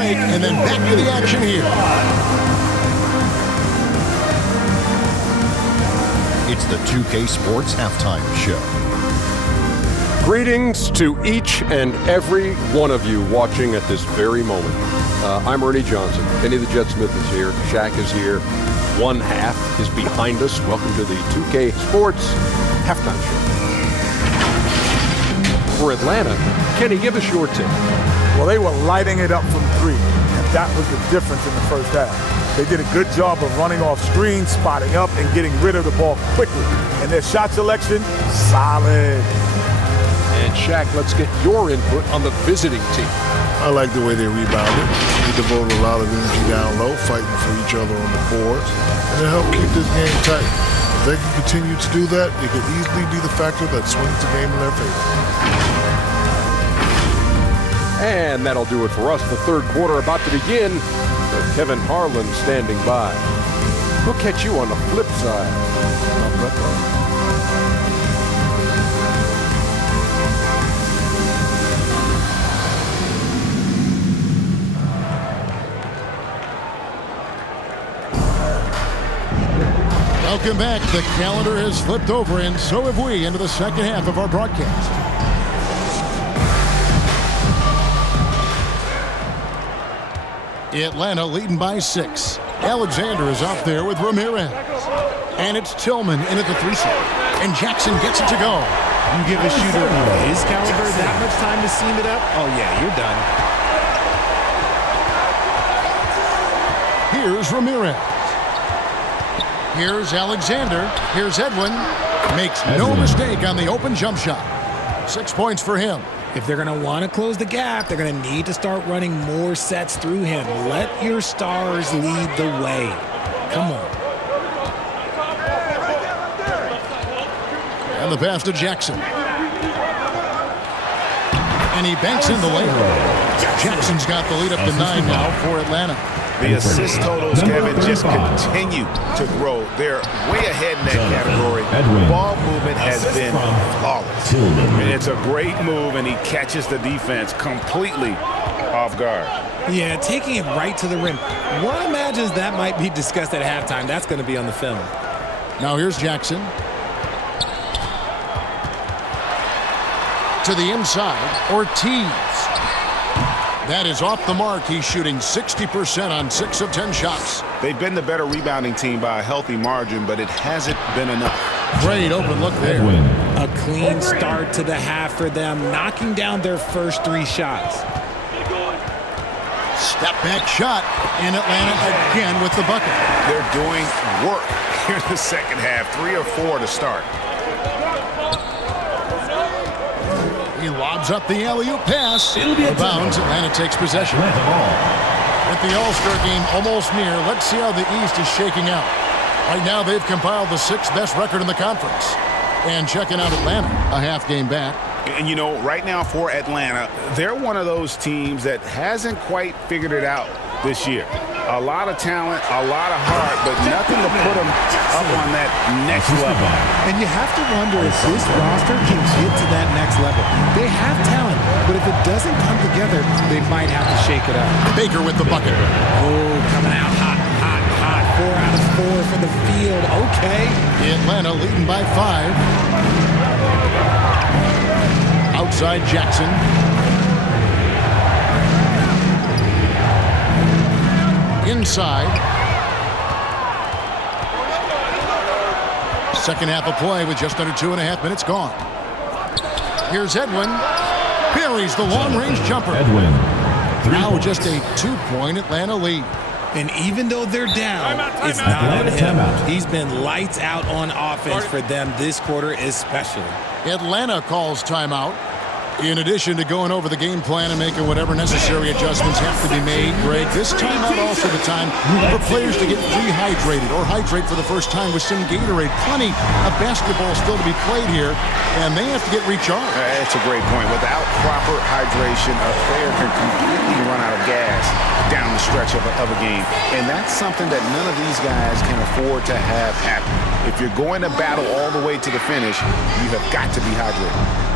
break, and then back to the action here. It's the 2K Sports Halftime Show. Greetings to each and every one of you watching at this very moment. I'm Ernie Johnson. Kenny the Jet Smith is here. Shaq is here. One half is behind us. Welcome to the 2K Sports Halftime Show. For Atlanta, Kenny, give us your tip. Well, they were lighting it up from three, and that was the difference in the first half. They did a good job of running off screens, spotting up, and getting rid of the ball quickly. And their shot selection, solid. And Shaq, let's get your input on the visiting team. I like the way they rebounded. They devoted a lot of energy down low, fighting for each other on the boards, and it helped keep this game tight. If they can continue to do that, it could easily be the factor that swings the game in their favor. And that'll do it for us. The third quarter about to begin. With Kevin Harlan standing by. We'll catch you on the flip side. Welcome back. The calendar has flipped over, and so have we, into the second half of our broadcast. Atlanta leading by 6. Alexander is out there with Ramirez. And it's Tillman in at the 3 seat. And Jackson gets it to go. You give a shooter of his caliber that much time to seam it up? Oh, yeah, you're done. Here's Ramirez. Here's Alexander. Here's Edwin. Makes no mistake on the open jump shot. 6 points for him. If they're going to want to close the gap, they're going to need to start running more sets through him. Let your stars lead the way. Come on. And the pass to Jackson. And he banks in the layup. Jackson's got the lead up to 9 now for Atlanta. The assist totals, Kevin, just continue to grow. They're way ahead in that category. Ball movement has been flawless. It's a great move, and he catches the defense completely off guard. Yeah, taking it right to the rim. One imagines that might be discussed at halftime. That's going to be on the film. Now here's Jackson. To the inside, Ortiz. That is off the mark. He's shooting 60% on 6 of 10 shots. They've been the better rebounding team by a healthy margin, but it hasn't been enough. Great open look there. A clean start to the half for them, knocking down their first 3 shots. Step back shot, and Atlanta again with the bucket. They're doing work here in the second half, 3 or 4 to start. He lobs up the alley-oop pass. Bounds. Atlanta takes possession. With the All-Star game almost near, let's see how the East is shaking out. Right now, they've compiled the 6th best record in the conference. And checking out Atlanta, a half game back. And, you know, right now for Atlanta, they're one of those teams that hasn't quite figured it out this year. A lot of talent, a lot of heart, but nothing to put them up on that next level. And you have to wonder if this roster can get to that next level. They have talent, but if it doesn't come together, they might have to shake it up. Baker with the bucket. Oh, coming out hot, hot, hot. 4 out of 4 for the field. Okay. Atlanta leading by 5. Outside Jackson. Inside. Second half of play with just under 2.5 minutes gone. Here's Edwin. Buries the long-range jumper. Now just a 2-point Atlanta lead. And even though they're down, it's not on him. He's been lights out on offense for them this quarter especially. Atlanta calls timeout. In addition to going over the game plan and making whatever necessary adjustments have to be made, Greg, this timeout also the time for players to get rehydrated or hydrate for the first time with some Gatorade. Plenty of basketball still to be played here, and they have to get recharged. That's a great point. Without proper hydration, a player can completely run out of gas down the stretch of a game. And that's something that none of these guys can afford to have happen. If you're going to battle all the way to the finish, you have got to be hydrated.